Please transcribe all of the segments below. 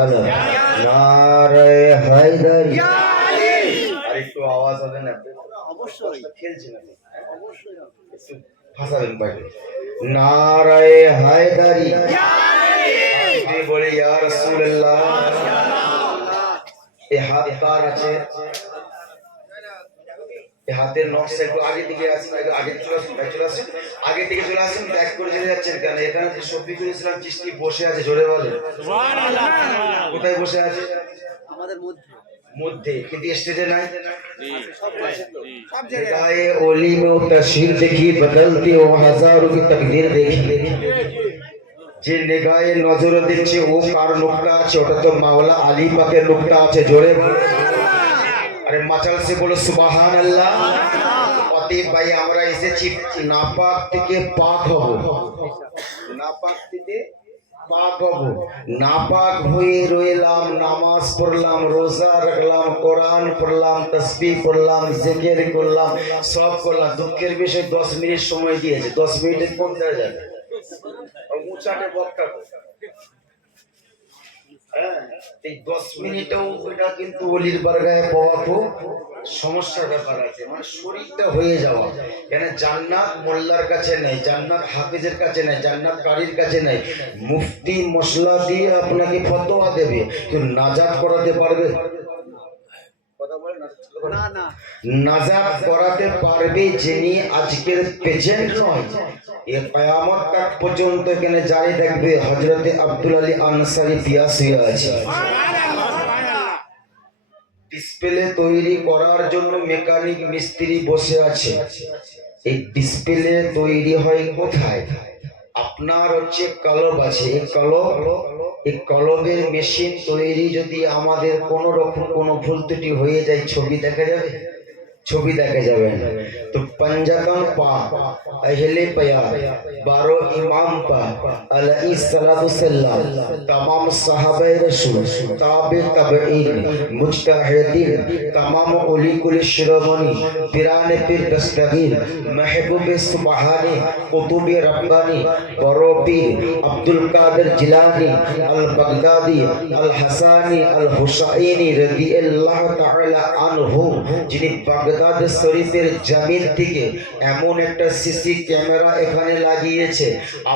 সালাম নারে হায়দারি আর একটু আওয়াজ হবে না অবশ্যই খেলছি না অবশ্যই একটু ভাষাবেন বাইরে নারে হায়দারি বলে ইয়া রাসূলুল্লাহ এই হাত কার আছে এই হাতের নকশা একটু আগে দিকে আসুন একটু আগে চলে আসুন আগে থেকে চলে আসুন ব্যাক করে চলে যাচ্ছেন কেন এখানে যে শফিকুল ইসলাম চিশতি বসে আছে জোরে বলেন সুবহানাল্লাহ কোথায় বসে আছে আমাদের মধ্যে মধ্যে কিন্তু স্টেজে নাই সব জায়গায় गाए ओली में तस्वीर देखी बदलती हो हजारों की तकदीर देखी যে নিগায়ে নজর দিচ্ছে ও কার নুকতা আছে ওটা তো মাওলা আলী পাকের নুকতা আছে জোরে আরে মাচাল সে বলো সুবহানাল্লাহ অতএব ভাই আমরা এসেছি নাপাক থেকে পাক হব নাপাক থেকে পাক হব নাপাক হয়ে রইলাম নামাজ পড়লাম রোজা রাখলাম কোরআন পড়লাম তাসবিহ পড়লাম জিকির করলাম সব করলাম দুঃখের বিষয় 10 মিনিট সময় দিয়েছে 10 মিনিটে কোন জায়গায় মুচাটে বক্তা এই 10 মিনিটেও এটা কিন্তু ওলির বারগায় পাওয়া খুব সমস্যার ব্যাপার আছে মানে শরীরটা হয়ে যাওয়া কেন জান্নাত মোল্লার কাছে নেই জান্নাত হাফেজের কাছে নেই জান্নাত কারীর কাছে নেই মুফতি মশলা দিয়ে আপনাকে ফতোয়া দেবে কিন্তু নাজাত করাতে পারবে কথা বলে না না নাজাত করাতে পারবে যিনি আজকের প্রেজেন্ট নয় এ কিয়ামত তক পর্যন্ত এখানে জারি থাকবে হযরত আব্দুল আলী আনসারী পিয়াস হয়ে আছে ডিসপ্লে তৈরি করার জন্য মেকানিক মিস্ত্রি বসে আছে এই ডিসপ্লে তৈরি হয় কোথায় আপনার হচ্ছে কলব আছে এই কলবের মেশিন তৈরি যদি আমাদের কোন রকম কোনো ভুল ত্রুটি হয়ে যায় ছবি দেখা যাবে ছবি দেখা যাবে না তো पंजातन पा अहले पया 12 इमाम पा अलैहि सल्लल्लाहु सल्लम तमाम सहाबे रसूल ताबे तबईन मुजतहिदीन तमाम ओली कुल शिरोमणि पिराने पीर दस्तगीर महबूब सुबहानी कुतुब रब्बानी बड़ो पीर अब्दुल कादिर जिलानी अल बगदादी अल हसानी अल हुसैनी রাদিয়াল্লাহু তাআলা আনহু যিনি বাগদাদ শরীফের জমিন থেকে এমন একটা সিসি ক্যামেরা এখানে লাগিয়েছে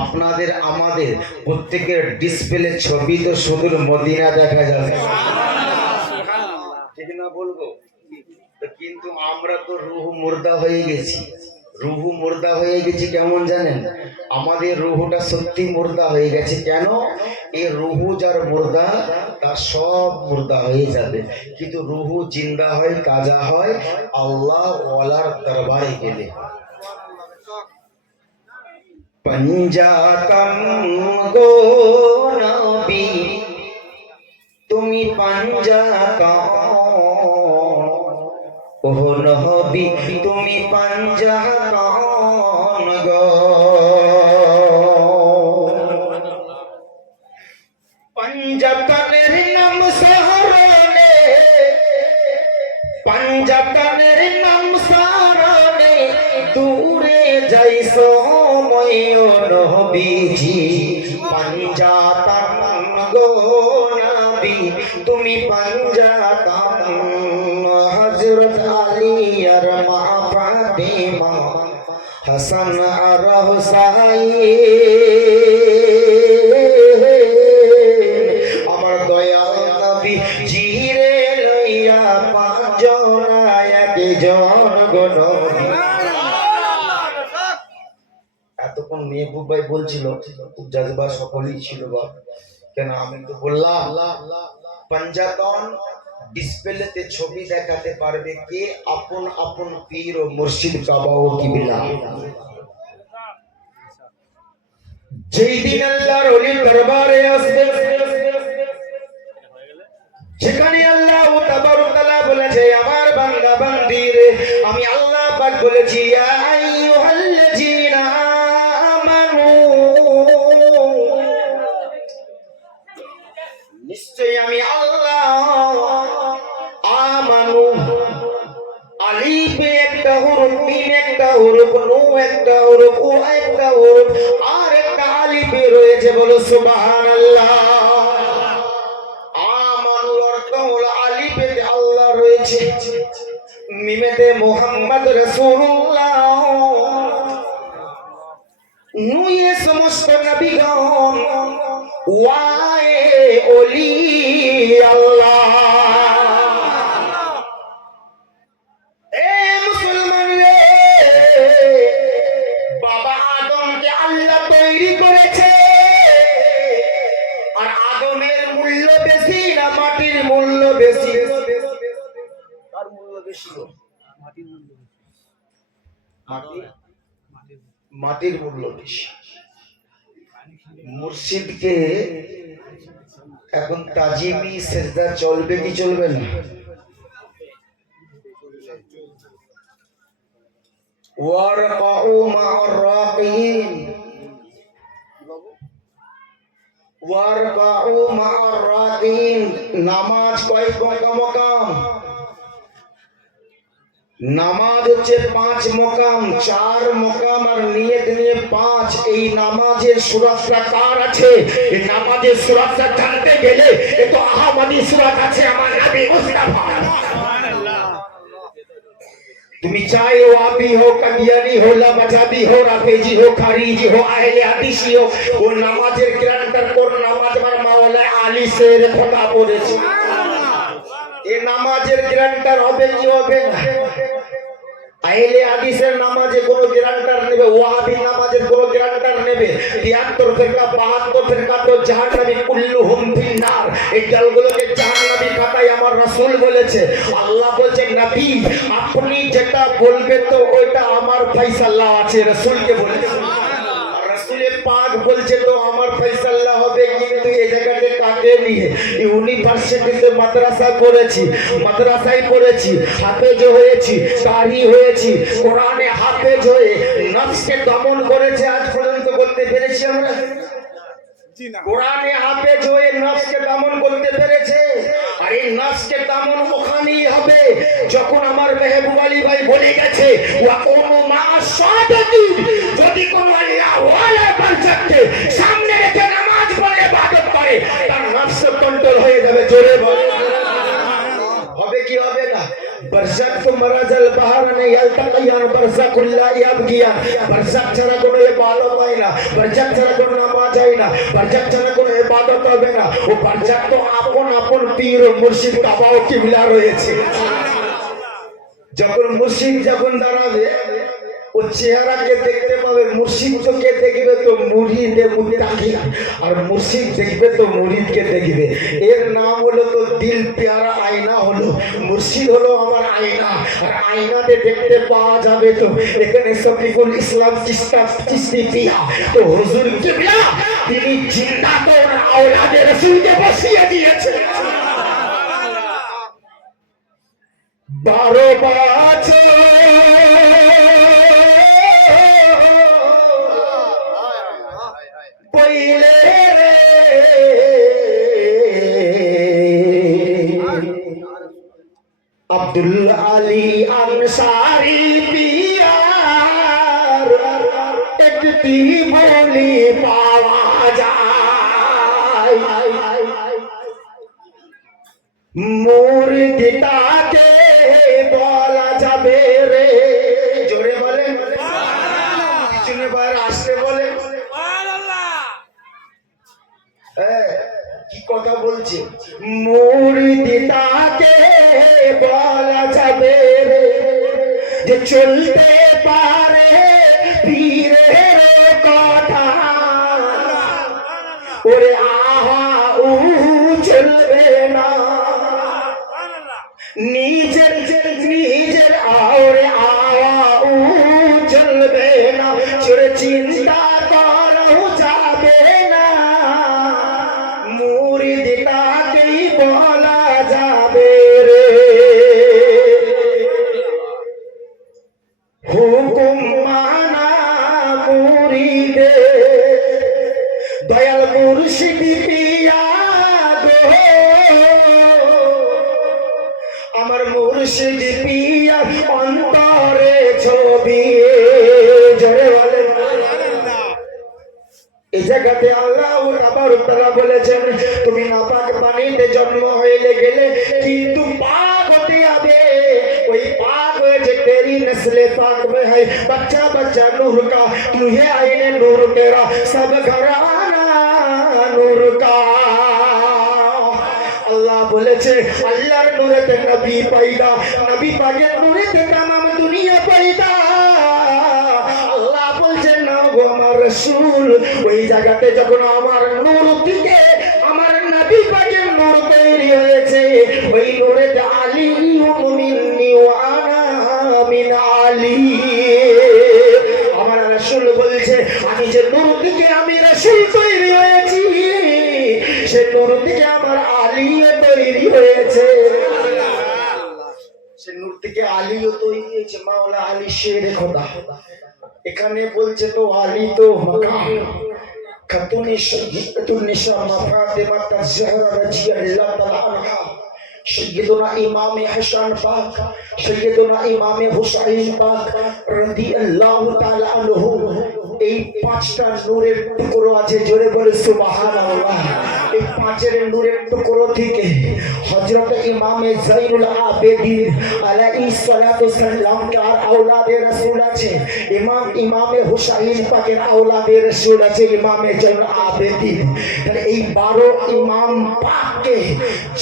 আপনাদের আমাদের প্রত্যেকের ডিসপ্লে ছবি তো সুদূর মদিনা দেখা যাবে ঠিক না বলবো কিন্তু আমরা তো রূহ মুর্দা হয়ে গেছি রুহু মুর্দা হয়ে গেছে কেমন জানেন আমাদের রুহুটা সত্যি মুর্দা হয়ে গেছে কেন এই রুহু যার মুর্দা তার সব মুর্দা হয়ে যাবে কিন্তু রুহু জিন্দা হয় তাজা হয় আল্লাহ ওয়ালার দরবারে গেলে पंजातन गो नबी তুমি पंजातन ওহ নবী তুমি पंजातन गो पंजातনের নাম শহরে पंजातনের নাম শহরে দূরে যাইছো নবীজি पंजातन गो नबी তুমি पंजातन हजरत अली और मां फातिमा हसन और हुसैन আমার দয়াল নবী জিরে লইয়া পাঁচজনা একজন গো নবী এতক্ষণ মেহবুব ভাই বলছিল খুব জাজবা সকলেই ছিল বা কেন আমি তো বললাম पंजातन ডিসপ্লেতে ছবি দেখাতে পারবে কে আপন আপন পীর ও মুর্শিদ কাবাও কিবলা যেই দিন আল্লাহর ওলির দরবারে আসবে যেখানে আল্লাহ তাবারক তাআলা বলেছে আমার বান্দা বান্দির আমি আল্লাহ পাক বলেছি ইয়া আইয়ুহাল্লাযীনা নিশ্চয়ই আমি আল্লাহ আমানু আলিফ একটা হরফ মিম একটা হরফ নূন একটা হরফ ও একটা হরফ আর একটা আলিফ রয়েছে বলো সুবহানাল্লাহ নিমেতে মোহাম্মদ রাসূলুল্লাহ নুয়ে সমস্ত নবীগণ ওয়ায়ে ওলি আল্লাহ। এ মুসলমান রে, বাবা আদমকে আল্লাহ তৈরি করেছে, আর আদমের মূল্য বেশি না মাটির মূল্য বেশি? তার মূল্য বেশি গো। মাটির মূল্য বেশি। মুর্শিদকে এখন তাজিমি সেজদা চলবে কি চলবে না? ওয়ারকাউ মা'আর রাকিন, ওয়ারকাউ মা'আর রাকিন। নামাজ কয় মকাম? নামাজ হচ্ছে 5 মকাম, 4 মকাম আর নিয়ত নিয়ে 5। এই নামাজের সূরাতটা কার আছে? এই নামাজের সূরাতটা জানতে গেলে এ তো আহমদি সূরাত আছে আমার নবী মুস্তাফা। তুমি চাहे हो आपी हो कदियानी हो लामजाबी हो राफेजी हो खारिजी हो আহলে হাদিসি हो, ও নামাজের গ্যারান্টার কোন নামাজ আমার মাওলা আলী শের খোদা পড়েছে। এই নামাজের গ্যারান্টার হবে কি হবে না? আহলে হাদিসের নামাজে কোনো গ্যারান্টার নেবে, ওয়াহাবি নামাজের কোনো গ্যারান্টার নেবে। 73 ফিরকা 72 ফিরকা তো জাহান্নামী কুল্লুহুম ফিন্নার। এই দলগুলোকে জাহান্নামী কাটাই আমার রাসূল বলেছে। আল্লাহ বলেন নবী আপনি যেটা বলবেন তো ওইটা আমার ফয়সালা আছে, রাসূলকে বলেছে। রাসূলে পাক বলছে তো আমার ফয়সালা হবে, কিন্তু এই জায়গাতে কাকে নিয়ে? ইউনিভার্সিটিতে মাদ্রাসা করেছি, মাদ্রাসায় পড়েছি, হাফেজ হয়েছি, কারি হয়েছি, কোরআনে হাফেজ হয়ে নফসকে দমন করেছে আজ পর্যন্ত করতে পেরেছি আমরা? কোরআনে হাফেজ হয়ে নফসকে দমন করতে পেরেছে। আর এই নফসকে দমন ওখানেই হবে যখন আমার মেহবুব আলী ভাই বলে গেছে ওয়া কুনু মা'আস সাদিকিন। যদি কোন আল্লাহ ওয়ালা বান্দাকে সামনে রেখে নামাজ পড়ে ইবাদত করে তার নফস কন্ট্রোল হয়ে যাবে। জোরে বলে হবে কি হবে না? বরজাক তো মারাজাল বাহারানে ইয়ালতাকিয়ান বরজাকুল্লাহ ইয়াবগিয়ান। বরজাক ছাড়া কোনো ইবাদত হয় না, বরজাক ছাড়া কোনো নামাজ হয় না, বরজাক ছাড়া কোনো ইবাদত হবে না। ও বরজাক তো আপন আপন পীর ও মুর্শিদ কাবা ও কিবলা রয়েছে। যখন মুর্শিদ যখন দাঁড়াবে ও চেহারাকে দেখতে পাবে। মুর্শিদ তো কে দেখবে? তো মুরিদে মুত্তাকিন। আর মুর্শিদ দেখবে তো মুরিদকে দেখবে। এর নাম হলো তো দিল প্যারা আয়না হলো। মুর্শিদ হলো আমার আয়না, আর আয়নাতে দেখতে পাওয়া যাবে। তো এখানে শফিকুল ইসলাম চিশতি পিয়া তো হুজুর কিবলা তিনি জিন্দা তো আওলাদে রাসূলকে বসিয়ে দিয়েছে। 12 বছর পইলে রে আব্দুল আলী আনসারী পিয়ার একটি বলি পাওয়া যায়। মুর্শিদকে বলা যাবে রে। জোরে বলেন, পিছনে বাইরে আসতে বলেন। কি কথা বলছে? মুর্শিদকে বলা যাবে রে যে চলতে পারে পীরের কথা। ওরে আহা উ চলবে না, নিজের আওরে আওয়া উ চলবে না। চোরে চিন্তা করো যাবে না, মুর্শিদকেই বলা যাবে রে। হুকুম মানা মুরিদে দয়াল মুর্শিদ পিয়া গো, আমার মুর্শিদ পিয়া অন্তরে ছবি। জোরে বলেন। এই জায়গাতে আল্লাহ তাআলা বলেছেন তুমি নাপাক পানিতে জন্ম হয়ে গেলে কিন্তু পাক হতে হবে। ওই পাক है बच्चा बच्चा नूर का, तू है आईने नूर तेरा सब घराना नूर का। আল্লাহ বলেছে আল্লাহর নূরেতে নবী পয়দা, নবী পাকের নূরেতে তামাম দুনিয়া পয়দা। আল্লাহ বলছেন না গো আমার রাসূল, ওই জায়গাতে যখন আমার নূর থেকে আমার নবী পাকের নূর তৈরি হয়েছে, ওই নূরেতে আলী মিন্নি ওয়া আনা মিন আলী। আমার রাসূল বলছে আমি যে নূর থেকে আমি রাসূল তৈরি হয়েছি, সে নূর থেকে আমার আলীও তৈরি হয়েছে। সে নূর থেকে আলীও তৈরি হয়েছে। মাওলা আলী শের খোদা। এখানে বলছে তো আলী তো মাকাম খাতুনে সৈয়দাতুন নিসা মা ফাতেমা তাজহরা রাদিয়াল্লাহু তাআলা আনহা, সৈয়দনা ইমাম হাসান পাক, সৈয়দনা ইমাম হুসাইন পাক রাদিয়াল্লাহু তাআলা আনহু। এই পাঁচটা নূরের টুকরো আছে, জোরে বলে সুবহানাল্লাহ। এই পাঁচের নূরের টুকরো থেকে হযরত ইমাম যাইনুল আবেদিন আলাইহিস সালাতু সালাম কার আওলাদে রাসূল আছে, ইমাম হুসাইন পাকের আওলাদে রাসূল আছে ইমাম যাইনুল আবেদিন। তাহলে এই 12 ইমাম পাককে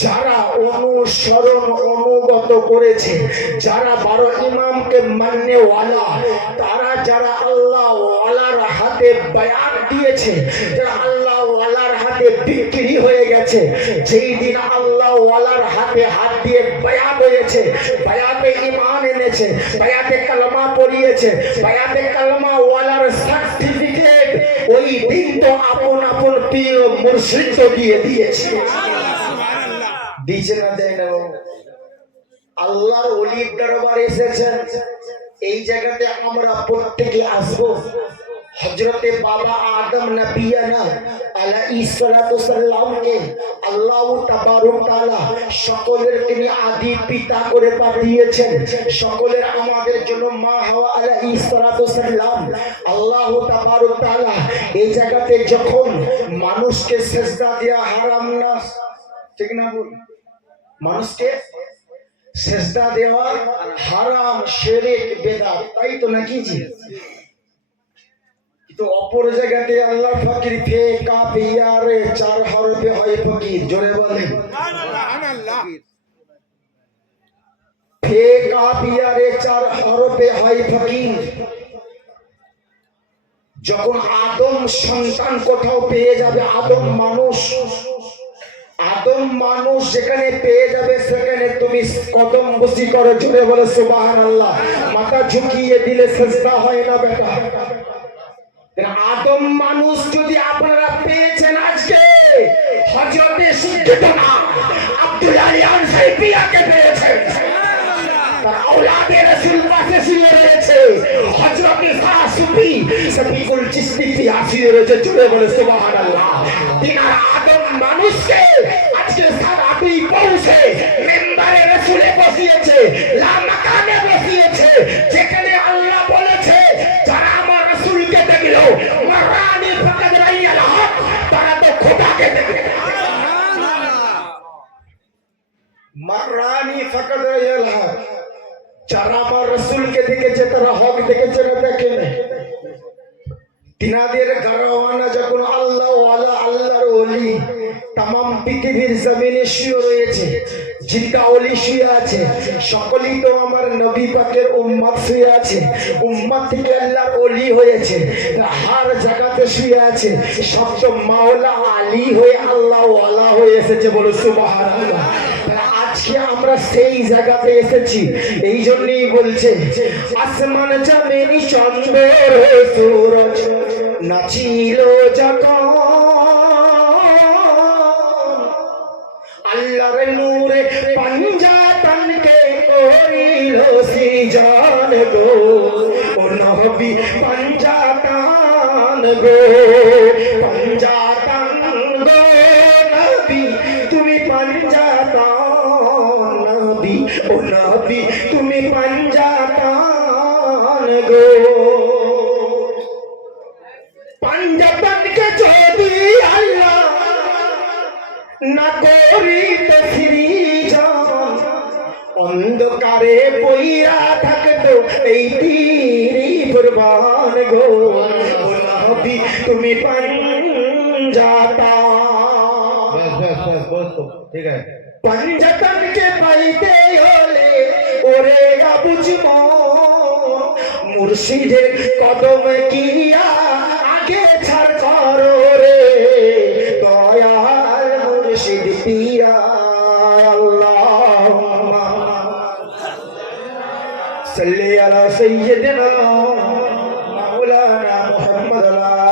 যারা অনুসরণ অনুগত করেছে, যারা 12 ইমামকে মাননে ওয়ালা, তারা যারা আল্লাহ ওয়ালার হাতে বায়াত দিয়েছে, যারা আল্লাহ ওয়ালার হাতে বিক্রি হয়ে গেছে, যেই দিন আল্লাহ ওয়ালার হাতে হাত দিয়ে বায়াত হয়েছে, বায়াতে ঈমান এনেছে, বায়াতে কালেমা পড়িয়েছে, বায়াতে কালেমা ওয়ালার সার্টিফিকেট, ওই দিন তো আপন আপন পীর মুর্শিদ তো দিয়ে দিয়েছে। দিয়েছে না দেয় না? আল্লাহর ওলির দরবারে এসেছেন, এই জায়গাতে আমরা প্রত্যেকে আসবো। হযরতে বাবা আদম নবিয়ানা আলাইহিস সালাতু সালামকে আল্লাহ তাবারক তাআলা সকলের তিনি আদি পিতা করে পাঠিয়েছেন, সকলের আমাদের জন্য মা হাওয়া আলাইহিস সালাতু সালাম। আল্লাহ তাবারক তাআলা এই জায়গাতে যখন মানুষকে সিজদা দেওয়া হারাম না, ঠিক না বল, মানুষকে সিজদা দেওয়া হারাম, শিরক বেদাত, তাই তো নাকি জি? তো অপর জায়গাতে আল্লাহ ফকির ফে কাফ ইয়ারে 4 হরফে হয় ফকির, জোরে বলেন সুবহানাল্লাহ। ফে কাফ ইয়ারে 4 হরফে হয় ফকির। যখন আদম সন্তান কোথাও পেয়ে যাবে, আদম মানুষ যেখানে পেয়ে যাবে, সেখানে তুমি কদম বসি করো, জোরে বলে সুবহানাল্লাহ। মাথা ঝুঁকিয়ে দিলে সিজদা হয় না বেটা। আদম মানুষ যদি আপনারা পেয়েছেন আজকে, হযরতে সৈয়দনা আব্দুল্লাহ আনসারীকে পেয়েছেন, তার আওলাদে রাসূল পাশে শুয়ে রয়েছে, হযরতে সাসুফি সফিকুল চিশতি আসিয়ে রয়েছে, জোরে বলে সুবহানাল্লাহ। তিনার আদম মানুষকে আজকে সারাটি পৌঁছে মেম্বারে রাসূলে বসিয়েছে, লা মাকানে বসিয়েছে, যেখানে আল্লাহ বলেছে যারা আমার রাসূলকে দেখলো মারানি ফাকাদ রাইয়াল হক, তারা তো খোদাকে দেখে। মারানি ফাকাদ রাইয়াল হক, যারা আমার রাসূলকে দেখেছে তারা হক দেখেছে না দেখেন? তিনাদের গারাওয়ানা যখন আল্লাহ ওয়ালা আল্লাহর ওলি तमाम পৃথিবীর জমিনে শুয়ে রয়েছে, জিন্দা ওলি শুয়ে আছে, সকলেই তো আমার নবী পাকের উম্মত শুয়ে আছে, উম্মত থেকে আল্লাহর ওলি হয়েছে, হার জায়গাতে শুয়ে আছে, সব তো মাওলা আলী হয়ে আল্লাহ ওয়ালা হয়ে এসেছে, বলো সুবহানাল্লাহ। আজকে আমরা সেই জায়গাতে এসেছি, এই জন্যই বলছে আসমান জমিন চন্দ্র সূরজ নাচিল যখন, আল্লাহর নূরে পাঞ্জাতনকে করিল সৃজন গো, ও নবী পাঞ্জাতন গো, পাঞ্জাতন গো নবী তুমি পাঞ্জাতন, নবী ও নবী তুমি পাঞ্জাতন গো। পাঞ্জাতনকে যদি আল্লাহ না করিতে সৃজন, অন্ধকারে পইরা থাকতো এই পৃথিবী, কুরবান গো ও নবী তুমি পাঞ্জাতা ঠিক আছে पंजतन के पाइते होले ओरे अबुझ मुर्शिदे कदम किया आगे छड़ करो रे दयाल मुर्शिद पिया अल्लाहुम्मा सल्ली अला सय्यिदिना मौलाना मुहम्मद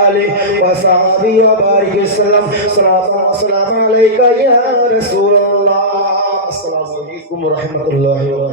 अली व सहाबी व बारिक वसल्लम सलाम अलैका या रसूल अल्लाह अस्सलामु अलैकुम व रहमतुल्लाहि व